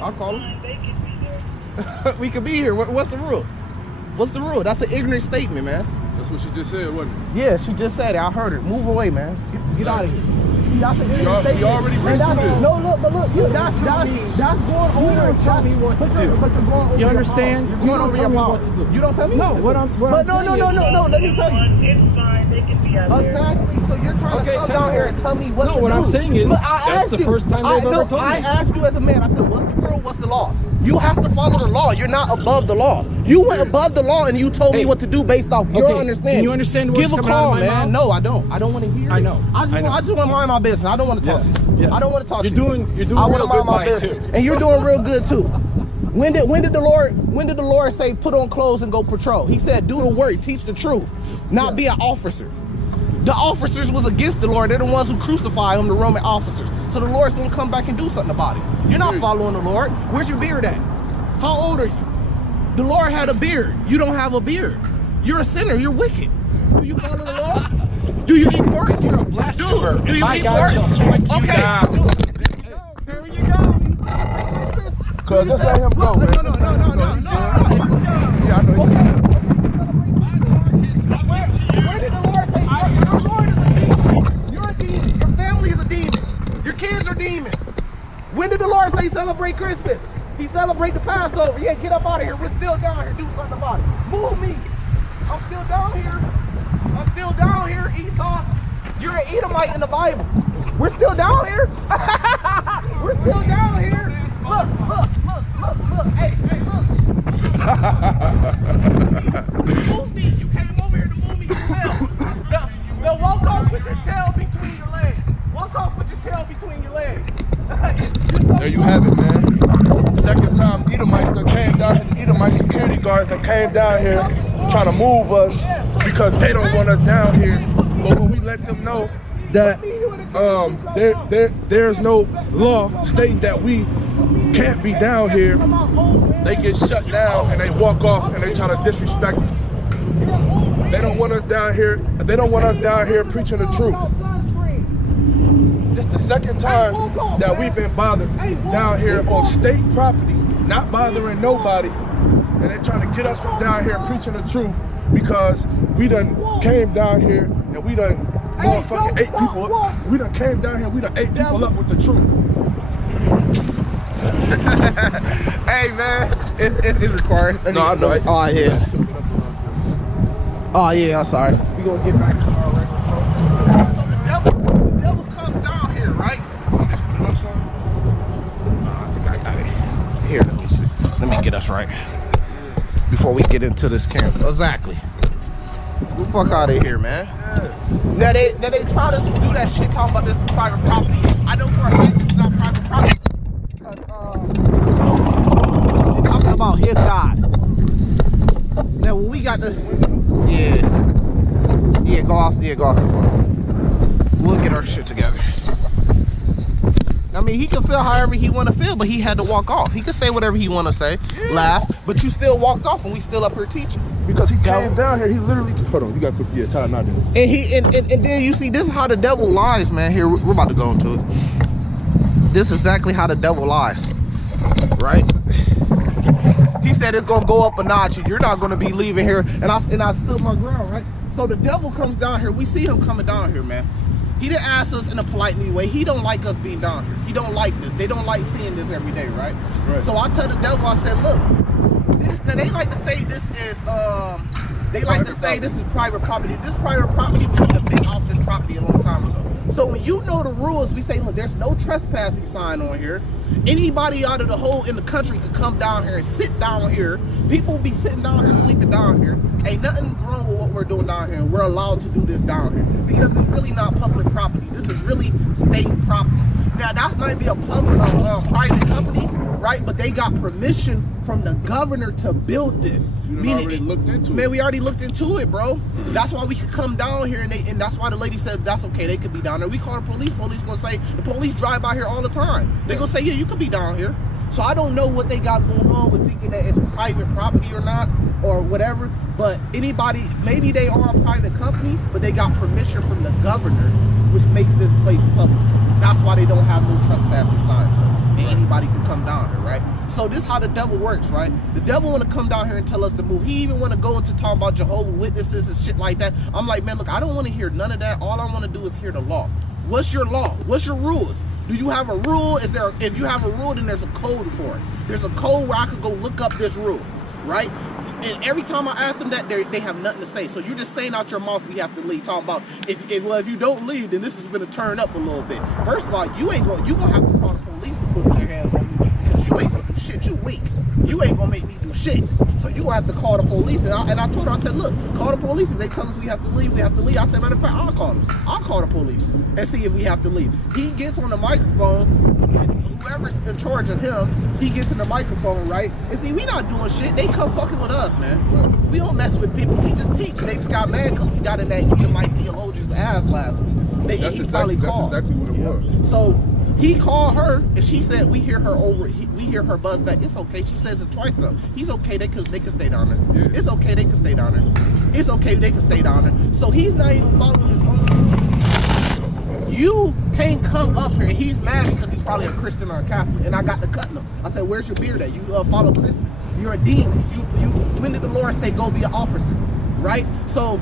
I'll call them. We could be here. What's the rule? What's the rule? That's an ignorant statement, man. That's what she just said, wasn't it? Yeah, she just said it. I heard her. Move away, man. Get out of here. That's an ignorant statement. You already reached it. No, look, but look, that's going over. You don't tell me what to do. But you're going over. You understand? You're You going don't over tell your me power. what to do. You don't tell me. No, what I'm no. Let me tell you. It's fine. They can be out there. Exactly. So you're trying to come down here and tell me what to do. No, what I'm saying is that's the first time they've ever told me. I asked you as a man. I said, what's the rule? What's the law? You have to follow the law. You're not above the law. You went above the law and you told me what to do based off your understanding. Can you understand what's coming out of my mouth? No, I don't. I don't want to hear it. I know. I just want to mind my business. I don't want to talk to you. Yeah. I don't want to talk to you. You're doing I want to real mind good my by it, business. too. And you're doing real good too. When did the Lord say put on clothes and go patrol? He said do the work, teach the truth, not be an officer. The officers was against the Lord. They're the ones who crucified him, the Roman officers. So the Lord's going to come back and do something about it. You're not following the Lord. Where's your beard at? How old are you? The Lord had a beard. You don't have a beard. You're a sinner. You're wicked. Do you follow the Lord? Do you eat pork? You're a blasphemer. Do you My eat God pork? shall strike you Okay. down. Here you go. Cause just let him go, man. No. Yeah, I know. Where did the Lord say? Your Lord is a demon. You're a demon. Your family is a demon. Your kids are demons. When did the Lord say celebrate Christmas? He celebrate the Passover. Yeah, get up out of here. We're still down here. Do something about it. Move me. I'm still down here. Esau. You're an Edomite in the Bible. We're still down here. We're still down here. Look. Hey, look. Move me. You came over here to move me yourself. Now walk off with your tail between your legs. There you have it, man. Second time Edomites that came down here, the Edomite security guards that came down here trying to move us because they don't want us down here. But when we let them know that there's no law stating that we can't be down here, they get shut down and they walk off and they try to disrespect us. They don't want us down here. They don't want us down here preaching the truth. This is the second time that we've been bothered down here on state property, not bothering nobody, and they're trying to get us from down here preaching the truth because we done came down here and we done motherfucking ate people. We done came down here, we done ate people up with the truth. Hey man, it's required. No, I know. Oh yeah. Oh yeah, I'm sorry. We gonna get back to our regular. So the devil comes down here, right? I think I got it. Here, let me see. Let me get us right before we get into this camp. Exactly. Get the fuck out of here, man. Now they try to do that shit talking about this is private property. I know for a fact it's not private property. They're talking about his God. Now when we got the go off the phone. We'll get our shit together. I mean, he can feel however he want to feel, but he had to walk off. He could say whatever he want to say, laugh, but you still walked off, and we still up here teaching. Because he came down here, he literally, hold on, you got to put your time out there. And then you see, this is how the devil lies, man. Here, we're about to go into it. This is exactly how the devil lies, right? He said it's gonna go up a notch, and you're not gonna be leaving here. And I stood my ground, right? So the devil comes down here. We see him coming down here, man. He didn't ask us in a politely way. He don't like us being down here. He don't like this. They don't like seeing this every day, right? So I told the devil, I said, look, this. Now they like to say this is this is private property. This private property, we could have been off this property a long time ago. So when you know the rules, we say, look, there's no trespassing sign on here. Anybody out of the whole in the country could come down here and sit down here. People be sitting down here, sleeping down here. Ain't nothing wrong with what we're doing down here. We're allowed to do this down here because it's really not public property. This is really state property. Now that might be a public, private company, right? But they got permission from the governor to build this. We already looked into it, bro. That's why we could come down here, and that's why the lady said that's okay. They could be down there. We call the police. Police gonna say the police drive by here all the time. They gonna say, yeah, you could be down here. So I don't know what they got going on with thinking that it's private property or not, or whatever. But anybody, maybe they are a private company, but they got permission from the governor, which makes this place public. That's why they don't have no trespassing signs up. And anybody anybody can come down here, right? So this is how the devil works, right? The devil want to come down here and tell us to move. He even want to go into talking about Jehovah's Witnesses and shit like that. I'm like, man, look, I don't want to hear none of that. All I want to do is hear the law. What's your law? What's your rules? Do you have a rule? If you have a rule, then there's a code for it. There's a code where I could go look up this rule, right? And every time I ask them that, they have nothing to say. So you're just saying out your mouth, we have to leave. Talking about if you don't leave, then this is going to turn up a little bit. First of all, you gonna have to call the police to put their hands on you because you ain't gonna do shit. You weak. You ain't gonna make me do shit. So you gonna have to call the police. And I told her, I said, look, call the police. If they tell us we have to leave, we have to leave. I said, matter of fact, I'll call them. I'll call the police and see if we have to leave. He gets on the microphone. Whoever's in charge of him, he gets in the microphone, right? And see, we not doing shit. They come fucking with us, man. We don't mess with people. We just teach. They just got mad because we got in that Edomite theologian's ass last week. That's exactly what it was. So he called her, and she said, we hear her we hear her buzz back. It's okay. She says it twice though. He's okay. They can stay down there. Yeah. It's okay. They can stay down there. It's okay. They can stay down there. So he's not even following his own rules. You can't come up here. He's mad because he's probably a Christian or a Catholic, and I got to cutting him. I said, where's your beard at? You follow Christmas. You're a demon. When did the Lord say go be an officer? Right? So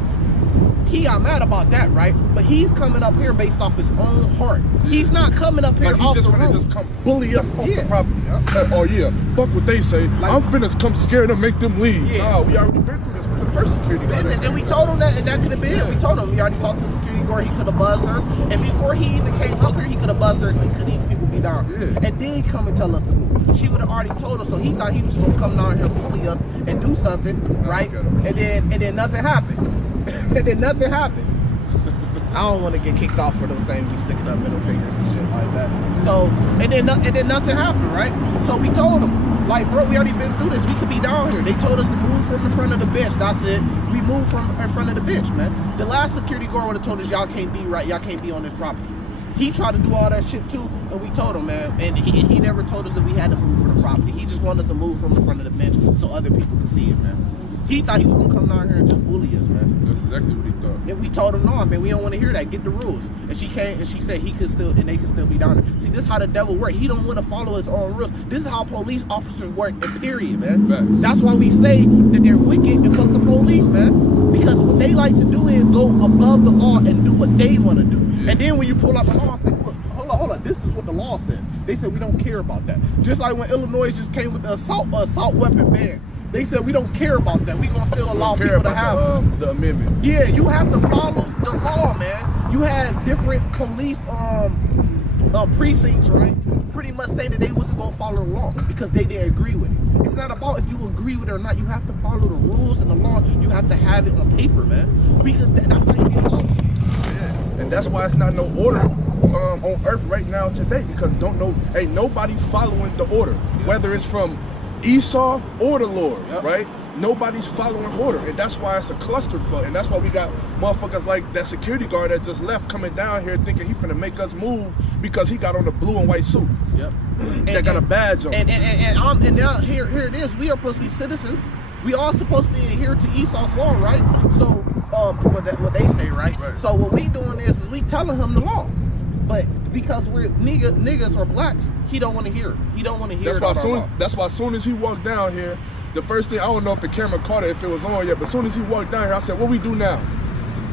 he got mad about that, right? But he's coming up here based off his own heart. Yeah. He's not coming up here off the roof. Just come bully us off the property. Fuck what they say. Like, I'm finna come scare them, make them leave. Yeah. Nah, we already been through this with the first security guard. And we told him that, and that could have been it. We told him we already talked to the security guard. He could have buzzed her, and before he even came up here, he could have buzzed her and said, could these people be down? Yeah. And then come and tell us to move. She would have already told us, so he thought he was gonna come down here, bully us, and do something, right? And then nothing happened. And then nothing happened. I don't want to get kicked off for those saying we sticking up middle fingers and shit like that. So and then nothing happened, right? So we told them, like, bro, we already been through this. We could be down here. They told us to move from in front of the bench. That's it. We moved from in front of the bench, man. The last security guard would have told us y'all can't be right. Y'all can't be on this property. He tried to do all that shit too, and we told him, man. And he never told us that we had to move from the property. He just wanted us to move from in front of the bench so other people could see it, man. He thought he was gonna come down here and just bully us, man. That's exactly what he thought. And we told him, no, man, we don't want to hear that. Get the rules. And she came and she said he could still, and they could still be down there. See, this is how the devil works. He don't want to follow his own rules. This is how police officers work, and period, man. Facts. That's why we say that they're wicked and fuck the police, man. Because what they like to do is go above the law and do what they want to do. Yeah. And then when you pull up the law and say, look, hold on, this is what the law says. They said we don't care about that. Just like when Illinois just came with the assault weapon ban. They said we don't care about that. We gonna still allow people to have the amendment. Yeah, you have to follow the law, man. You had different police precincts, right? Pretty much saying that they wasn't gonna follow the law because they didn't agree with it. It's not about if you agree with it or not. You have to follow the rules and the law. You have to have it on paper, man. Because that's how you get law. Yeah, and that's why it's not no order on earth right now today, because ain't nobody following the order, whether it's from Esau or the Lord, right? Nobody's following order, and that's why it's a clusterfuck, and that's why we got motherfuckers like that security guard that just left coming down here thinking he finna make us move because he got on the blue and white suit. Yep. That got a badge on. And now here it is. We are supposed to be citizens. We all supposed to adhere to Esau's law, right? So what they say, right? So what we doing is we telling him the law. But because we're niggas or blacks, he don't want to hear it. He don't want to hear it. That's why as soon as he walked down here, the first thing, I don't know if the camera caught it, if it was on yet, but as soon as he walked down here, I said, what we do now?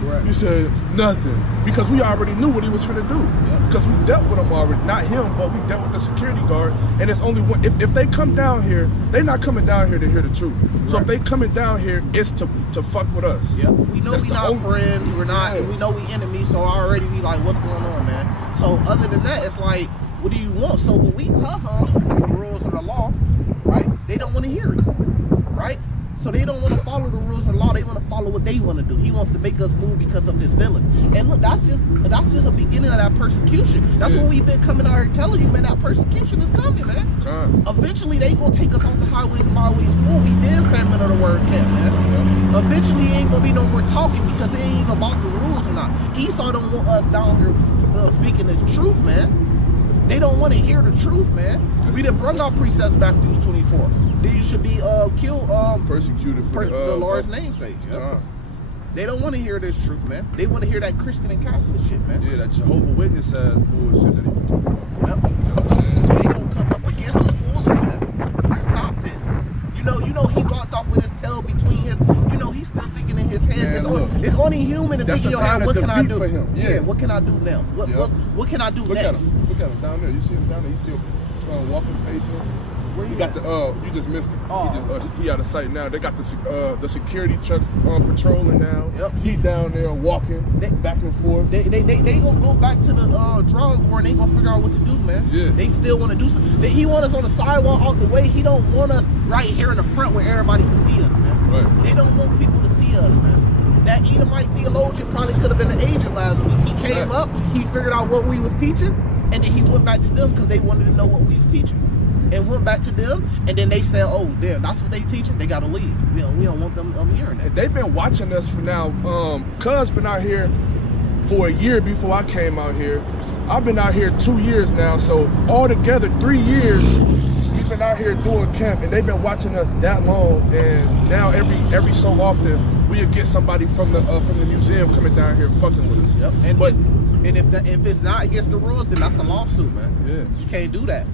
Right. You said, nothing. Because we already knew what he was finna do. Yep. Because we dealt with him already. Not him, but we dealt with the security guard. And it's only one, if they come down here, they're not coming down here to hear the truth. Right. So if they coming down here, it's to fuck with us. Yep. We know we not friends. We're not, we know we enemies, so already we like, what's going on, man? So other than that, it's like, what do you want? So when we tell them the rules of the law, right, they don't want to hear it, right? So they don't want to follow the rules of the law. They want to follow what they want to do. He wants to make us move because of his villains. And look, that's just a beginning of that persecution. That's what we've been coming out here telling you, man. That persecution is coming, man. Eventually, they gonna take us off the highways and byways full. We did famine of the word camp, man. Eventually, ain't gonna be no more talking because it ain't even about the rules or not. Esau don't want us down here speaking his truth, man. They don't want to hear the truth, man. We done brought our precepts back to 24. Then you should be killed, persecuted for the Lord's namesake. Yep. They don't want to hear this truth, man. They want to hear that Christian and Catholic shit, man. Yeah, that Jehovah's Witness bullshit that he was talking about. Yep. You know what I'm saying? They gonna come up against shaking your sign head. of What can I defeat do for him. Yeah. What can I do now? What can I do Look next? at him. Look at him down there. You see him down there? He's still walking, pacing. Where You you got at? you just missed him. Oh. He out of sight now. They got the security trucks patrolling now. Yep. He down there walking back and forth. They gonna go back to the drawing board and they gonna figure out what to do, man. Yeah. They still want to do something. He want us on the sidewalk out the way. He don't want us right here in the front where everybody can see us, man. Right. They don't want people to see us, man. That Edomite theologian probably could have been an agent last week. He came up, he figured out what we was teaching, and then he went back to them because they wanted to know what we was teaching. And went back to them, and then they said, "Oh, damn, that's what they teaching. They gotta leave. We don't want them hearing that." They've been watching us for now. Cuz been out here for a year before I came out here. I've been out here 2 years now, so altogether 3 years we've been out here doing camp, and they've been watching us that long. And now every so often we'll get somebody from the museum coming down here fucking with us. Yep. And if it's not against the rules, then that's a lawsuit, man. Yeah. You can't do that.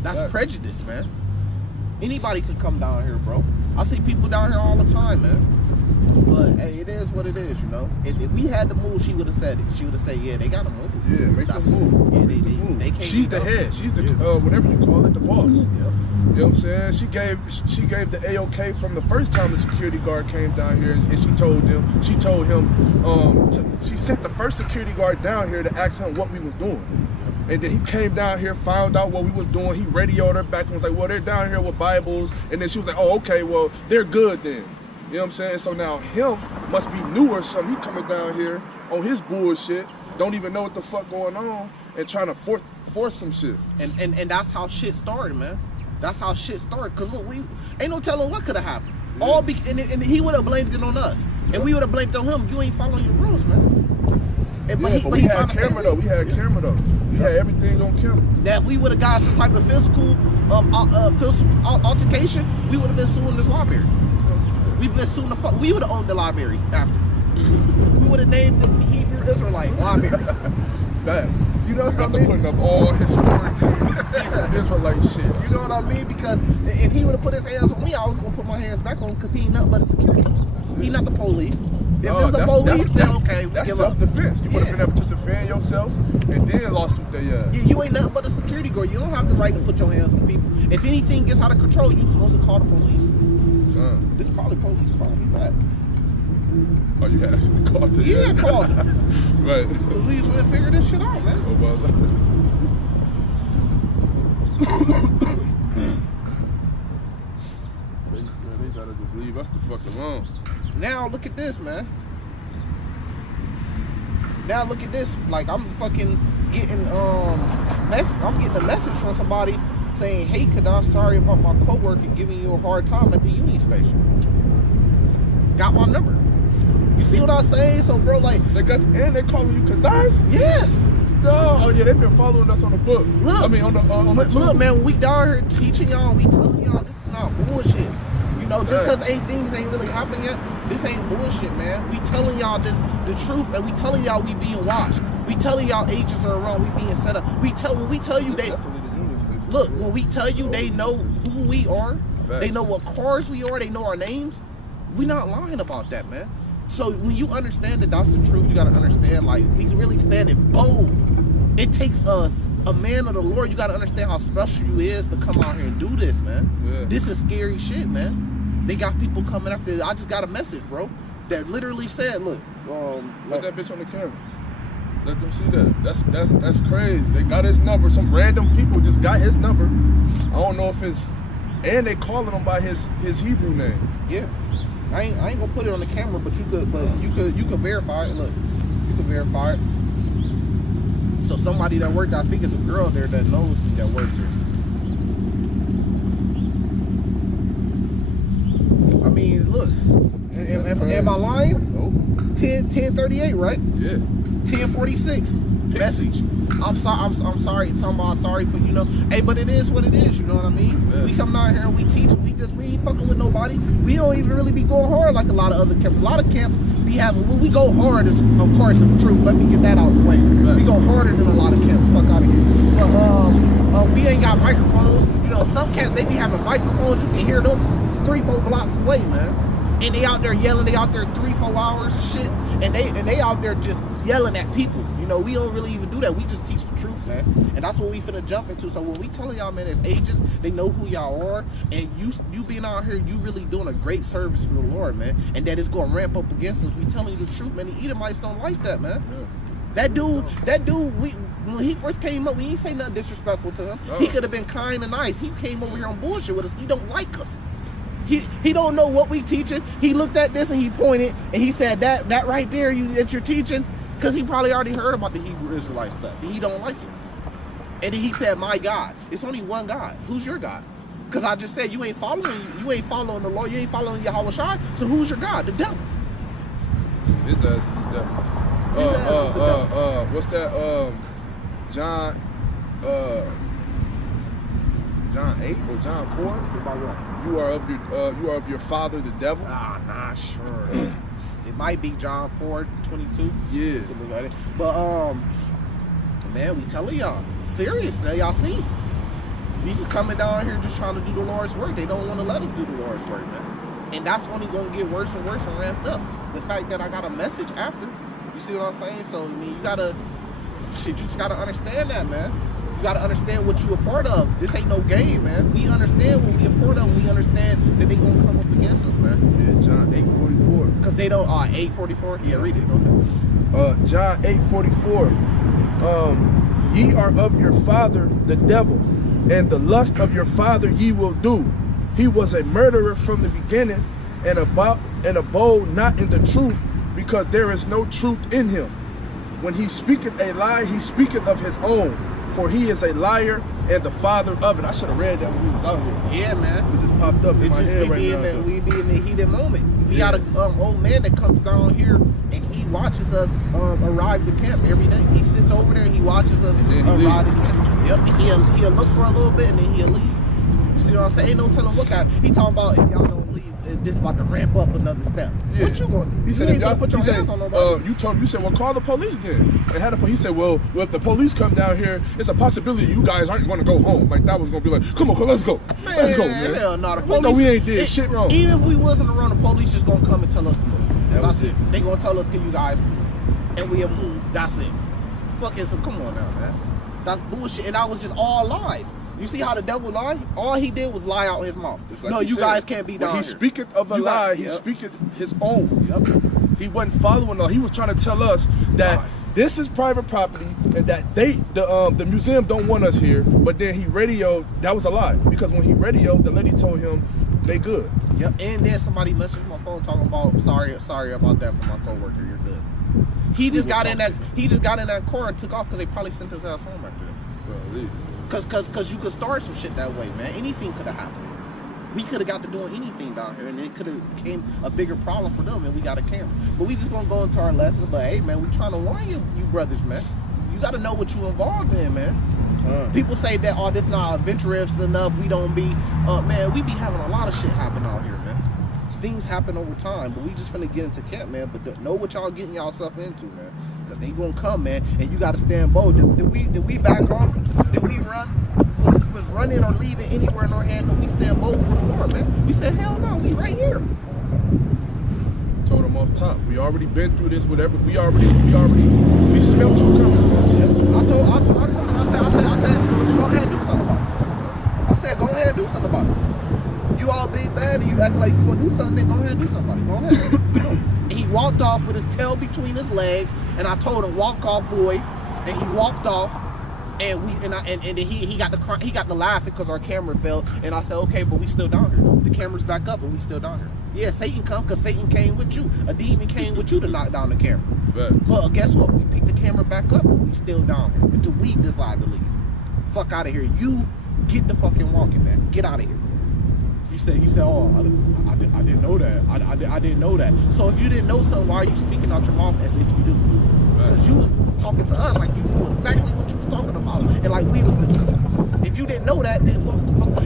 That's prejudice, man. Anybody could come down here, bro. I see people down here all the time, man. But hey, it is what it is, you know. If we had to move, she would have said it. She would have said, "Yeah, they gotta move." Yeah, make them move. Yeah, they can't. She's the head. She's the whatever you call it, the boss. Yep. You know what I'm saying? She gave the AOK from the first time the security guard came down here, and she told him. She sent the first security guard down here to ask him what we was doing. And then he came down here, found out what we was doing. He radioed her back and was like, "Well, they're down here with Bibles." And then she was like, "Oh, okay, well, they're good then." You know what I'm saying? So now him must be new or something. He coming down here on his bullshit, don't even know what the fuck going on, and trying to force some shit. And that's how shit started, man. That's how shit started. Cause look, we ain't no telling what could have happened. Yeah. And he would have blamed it on us, and we would have blamed on him. You ain't following your rules, man. But we had camera though. We had camera though. We had everything on camera. Now, if we would have got some type of physical altercation, we would have been suing this library. We've been suing we would have owned the library after. We would have named the Hebrew Israelite library. Facts. You know what I mean? Putting up all historic Hebrew Israelite shit. You know what I mean? Because if he would have put his hands on me, I was gonna put my hands back on him because he ain't nothing but a security. He's not the police. If it's the police, then okay, we that's give up. self-defense. You would have been able to defend yourself, and then lawsuit they Yeah, you ain't nothing but a security guard. You don't have the right to put your hands on people. If anything gets out of control, you're supposed to call the police. This probably police calling me back. Oh, you actually called it? Yeah, I called it. Right. Because we just want to figure this shit out, man. Oh, well, they gotta just leave us the fuck alone. Now look at this, man. Now look at this. Like I'm fucking getting I'm getting a message from somebody saying, "Hey, Kadar, sorry about my coworker giving you a hard time at the Union Station." Got my number. You see what I'm saying? So, bro, like they calling you Kadash? Yes. No. Oh yeah, they've been following us on the book. Look, I mean on the look, man. When we down here teaching y'all, we telling y'all this is not bullshit. You know, just because things ain't really happening yet, this ain't bullshit, man. We telling y'all this the truth, and we telling y'all we being watched. We telling y'all agents are around. We being set up. When we tell you they look. When we tell you they know who we are, they know what cars we are. They know our names. We not lying about that, man. So when you understand that that's the truth, you gotta understand, like, he's really standing bold. It takes a man of the Lord. You gotta understand how special you is to come out here and do this, man. Yeah. This is scary shit, man. They got people coming after. I just got a message, bro, that literally said, "Look, put that bitch on the camera. Let them see that. That's crazy. They got his number. Some random people just got his number. I don't know if it's, and they calling him by his Hebrew name. Yeah." I ain't gonna put it on the camera, but you could verify it. Look, you can verify it. So somebody that worked, I think it's a girl there that knows that worked there. I mean, look, am I lying? Nope. 10:38, right? Yeah. 10:46. Message. I'm sorry. Talking about sorry for, you know. Hey, but it is what it is. You know what I mean? Yeah. We come down here and we teach. We ain't fucking with nobody. We don't even really be going hard like a lot of other camps. A lot of camps be having. When we go hard, is of course the truth. Let me get that out of the way. Right. We go harder than a lot of camps. Fuck out of here. But we ain't got microphones. You know, some camps they be having microphones. You can hear them 3-4 blocks away, man. And they out there yelling, they out there 3-4 hours and shit, and they out there just yelling at people. You know, we don't really even do that. We just teach the truth, man. And that's what we finna jump into. So when we telling y'all, man, as agents, they know who y'all are, and you being out here, you really doing a great service for the Lord, man. And that it's gonna ramp up against us. We telling you the truth, man. The Edomites don't like that, man. Yeah. That dude, when he first came up, we ain't say nothing disrespectful to him. He could have been kind and nice. He came over here on bullshit with us. He don't like us. He don't know what we teaching. He looked at this and he pointed and he said that right there that you're teaching, because he probably already heard about the Hebrew Israelite stuff. He don't like it. And then he said, my God. It's only one God. Who's your God? Because I just said you ain't following the Lord, you ain't following Yahweh Shai. So who's your God? The devil. His ass is the devil. What's that? John 8 or John 4? About what? You are of your father, the devil. Ah, nah, sure. It might be John 4:22. Yeah. But man, we telling y'all, serious now. Y'all see, we just coming down here just trying to do the Lord's work. They don't want to let us do the Lord's work, man. And that's only gonna get worse and worse and ramped up. The fact that I got a message after. You see what I'm saying? So I mean, you just gotta understand that, man. You gotta understand what you a part of. This ain't no game, man. We understand what we a part of. We understand that they gonna come up against us, man. Yeah, John 8:44. Because they don't. 8:44. Yeah, read it. Okay. John 8:44. Ye are of your father the devil, and the lust of your father ye will do. He was a murderer from the beginning, and abode not in the truth, because there is no truth in him. When he speaketh a lie, he speaketh of his own, for he is a liar and the father of it. I should have read that when we was out here. Yeah, man. It just popped up in my head right now. We be in the heated moment. We got an old man that comes down here and he watches us arrive to camp every day. He sits over there and he watches us arrive to camp. Yep. He'll look for a little bit and then he'll leave. You see what I'm saying? Ain't no telling what kind. He talking about if y'all don't leave, this about to ramp up another step. Yeah. What you gonna do? He said, you ain't gonna put your hands on nobody. You said, well, call the police then. And had he said, well, if the police come down here, it's a possibility you guys aren't going to go home. Like that was going to be like, come on, let's go. Man, let's go, man. Hell no, the police. No, we ain't did shit wrong. Even if we wasn't around, the police just gonna come and tell us to move. That's it. They gonna tell us, can you guys move? And we'll move. That's it. Fuck it. So come on now, man. That's bullshit. And that was just all lies. You see how the devil lied? All he did was lie out his mouth. Like no, you guys can't be down here. He speaketh of a lie. He speaketh his own. Yep. He wasn't following law. He was trying to tell us that this is private property and that the museum don't want us here. But then he radioed. That was a lie, because when he radioed, the lady told him they good. Yep. And then somebody messaged my phone talking about sorry about that for my coworker. You're good. He just got in that car and took off because they probably sent his ass home after that. Cause you could start some shit that way, man. Anything could have happened. We could have got to doing anything down here, and it could have became a bigger problem for them, and we got a camera. But we just gonna go into our lessons. But hey, man, we trying to warn you brothers, man. You got to know what you involved in, man. People say that, oh, this not adventurous enough. We don't be, man. We be having a lot of shit happen out here, man. Things happen over time, but we just finna get into camp, man. But know what y'all getting yourself into, man. Cause they gonna come, man, and you gotta stand bold. Did we back off? Did we run? Was running or leaving anywhere in our hand? No, we stand bold for the Lord, man. We said, hell no, we right here. Told them off top. We already been through this. Whatever. We smelled you coming. I told him. I said, go ahead and do something about it. I said, go ahead and do something about it. You all big bad and you act like you gonna do something. Then go ahead and do something about it. Go ahead. And he walked off with his tail between his legs, and I told him, walk off, boy. And he walked off, and he got the laughing because our camera fell. And I said, okay, but we still down here. The camera's back up, and we still down here. Yeah, Satan come because Satan came with you. A demon came with you to knock down the camera. Fact. But guess what? We picked the camera back up, and we still down here until we decide to leave. Fuck out of here. You get the fucking walking, man. Get out of here. He said, oh, I didn't know that. I didn't know that. So if you didn't know something, why are you speaking out your mouth as if you do? Because you was talking to us like you knew exactly what you was talking about, and like we was the. If you didn't know that, then what?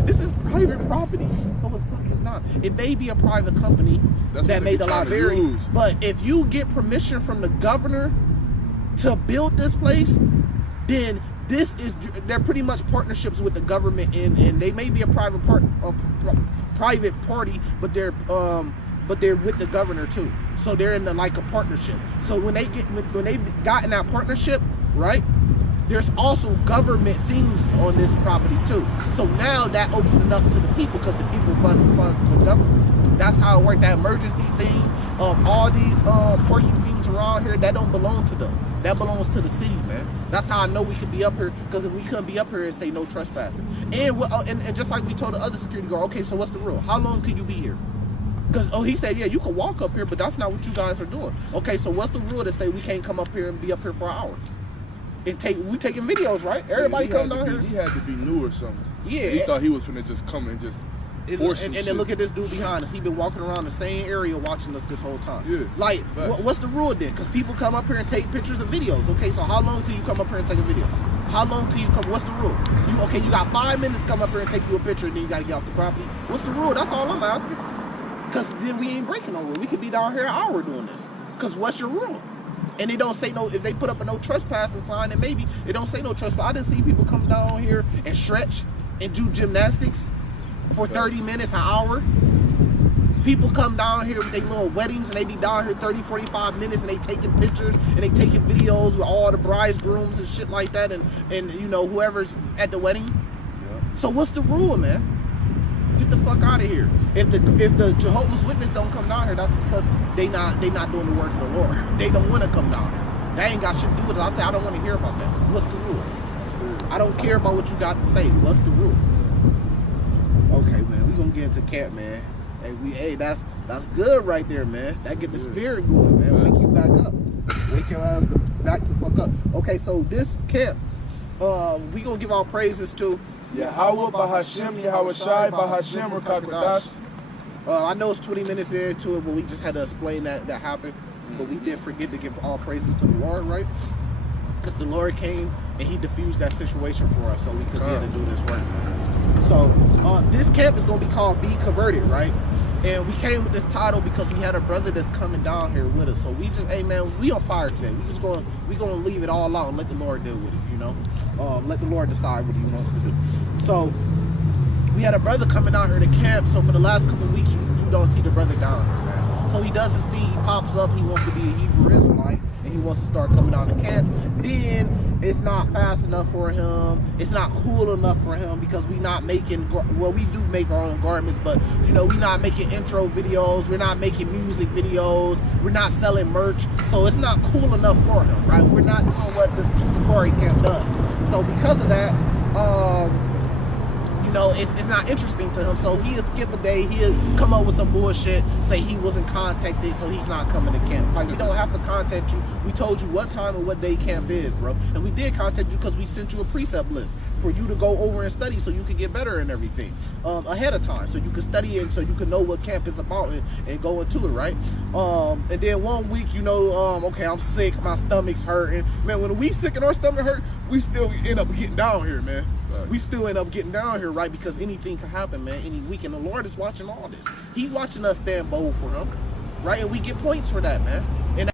This is private property. No, the fuck is not. It may be a private company that made the library, but if you get permission from the governor to build this place, then they're pretty much partnerships with the government, and they may be a private party, but they're but they're with the governor too. So they're in like a partnership. So when they got in that partnership, right? There's also government things on this property too. So now that opens it up to the people because the people funds the government. That's how it worked. That emergency thing, all these parking things around here, that don't belong to them. That belongs to the city, man. That's how I know we could be up here, because if we couldn't be up here and say no trespassing. And just like we told the other security guard, okay, so what's the rule? How long could you be here? Because, he said, yeah, you can walk up here, but that's not what you guys are doing. Okay, so what's the rule to say we can't come up here and be up here for an hour? We taking videos, right? Everybody come down here. He had to be new or something. Yeah. He thought he was finna just come and just force and then look at this dude behind us. He been walking around the same area watching us this whole time. Yeah. Like, what's the rule then? Because people come up here and take pictures and videos. Okay, so how long can you come up here and take a video? How long can you come? What's the rule? You got 5 minutes to come up here and take you a picture, and then you got to get off the property. What's the rule? That's all I'm asking. Because then we ain't breaking no rule. We could be down here an hour doing this. Because what's your rule? And they don't say no. If they put up a no trespassing sign, then maybe they don't say no trespass. I didn't see people come down here and stretch and do gymnastics for 30 minutes, an hour. People come down here with their little weddings and they be down here 30, 45 minutes and they taking pictures and they taking videos with all the bridegrooms and shit like that and whoever's at the wedding. Yeah. So what's the rule, man? Get the fuck out of here. If the Jehovah's Witness don't come down here, that's because they not doing the work of the Lord. They don't want to come down here. They ain't got shit to do with it. I say I don't want to hear about that. What's the rule? I don't care about what you got to say. What's the rule? Okay, man, we gonna get into camp, man. Hey, that's good right there, man. That get the spirit going, man. Wake you back up. Wake your ass back the fuck up. Okay, so this camp, we gonna give our praises to Yahweh Bahashem, Yahweh Shai Bahashem Rakakadash. I know it's 20 minutes into it, but we just had to explain that happened. But we did forget to give all praises to the Lord, right? Because the Lord came and he diffused that situation for us so we could be able to do this work. So this camp is going to be called Be Converted, right? And we came with this title because we had a brother that's coming down here with us. So we just, hey man, we on fire today. We gonna leave it all out and let the Lord deal with it, you know? Let the Lord decide what he wants to do. So we had a brother coming down here to camp. So for the last couple of weeks, you don't see the brother down here, man. So he does his thing. He pops up. He wants to be a Hebrew Israelite, and he wants to start coming down to camp. Then it's not fast enough for him. It's not cool enough for him because we not making, well, we do make our own garments, but you know, we not making intro videos. We're not making music videos. We're not selling merch. So it's not cool enough for him, right? We're not doing what the safari camp does. So because of that, you know, it's not interesting to him. So he'll skip a day, he'll come up with some bullshit, say he wasn't contacted, so he's not coming to camp. Like, we don't have to contact you. We told you what time and what day camp is, bro. And we did contact you because we sent you a precept list for you to go over and study so you can get better and everything ahead of time, so you can study it, so you can know what camp is about and go into it, right? And then 1 week, you know, okay, I'm sick, my stomach's hurting. Man, when we sick and our stomach hurt, we still end up getting down here, man. We still end up getting down here, right? Because anything can happen, man, any week. And the Lord is watching all this. He's watching us stand bold for him, right? And we get points for that, man. And